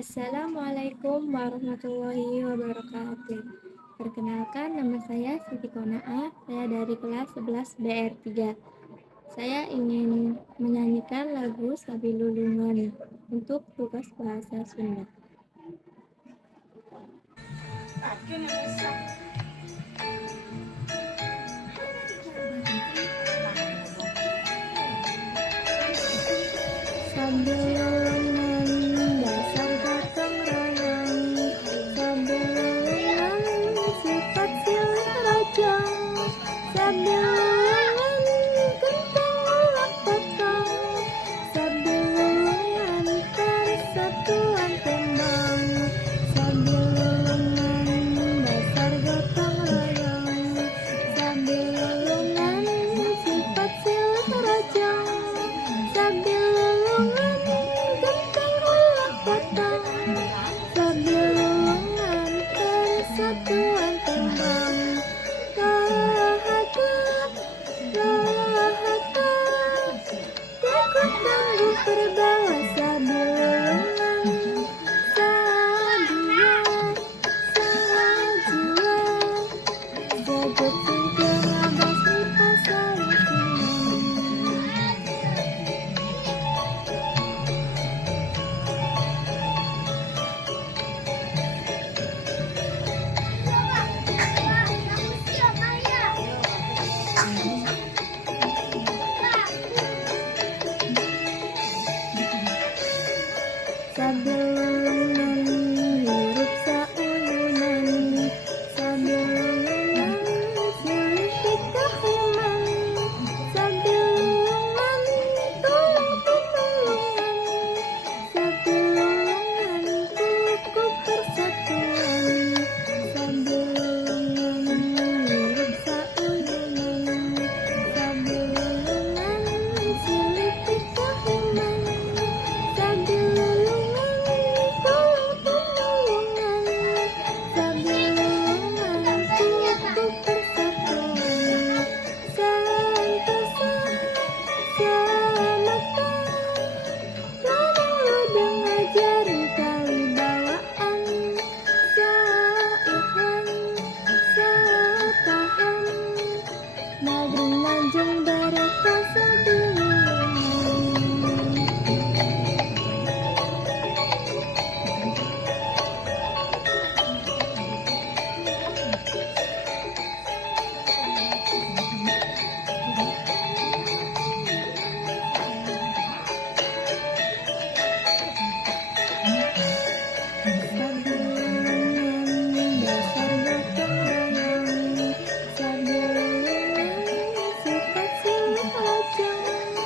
Assalamualaikum warahmatullahi wabarakatuh. Perkenalkan, nama saya Siti Kona'ah. Saya dari kelas 11 BR3. Saya ingin menyanyikan lagu Sabilulungan untuk tugas bahasa Sunda. Sabilulungan dasar gotong royong, sabilulungan sifat silih rojong, sabilulungan genteng ulah potong, sabilulungan persatuan tembang, sabilulungan dasar gotong royong, sabilulungan sifat silih rojong, sabilulungan genteng ulah potong, sabilulungan persatuan tembang. Lahaga, lahaga, ikut tangguh perbawa sabilulungan, sadia, sajiwa, sejuk singkir ngabas lipas salusingan. Sabilulungan hirup saulunan, sabilulungan silih pikahiman, sabilulungan tulung tinulungan, sabilulungan kukuh persatuan, sabilulungan hirup saulunan, sabilulungan silih pikahiman, sabilulungan tulung tinulungan, sabilulungan kukuh persatuan. Santasa samata, ludang ngajarin kalibawaan, saikhwan sapaham, madrun lanjung baraka sabilulungan. Sabilulungan dasar gotong royong, sabilulungan sifat silih rojong,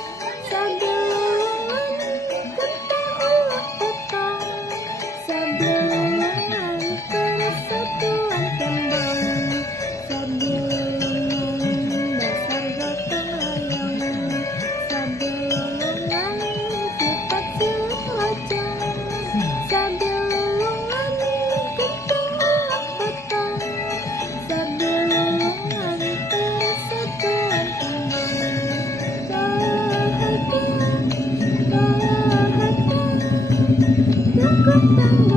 sabilulungan genteng ulah potong, sabilulungan persatuan tembang, sabilulungan dasar gotong royong, sabilulungan sifat silih rojong, sabilulungan genteng ulah potong, sabilulungan persatuan tembang. Bahagia, bahagia, ikut tangguh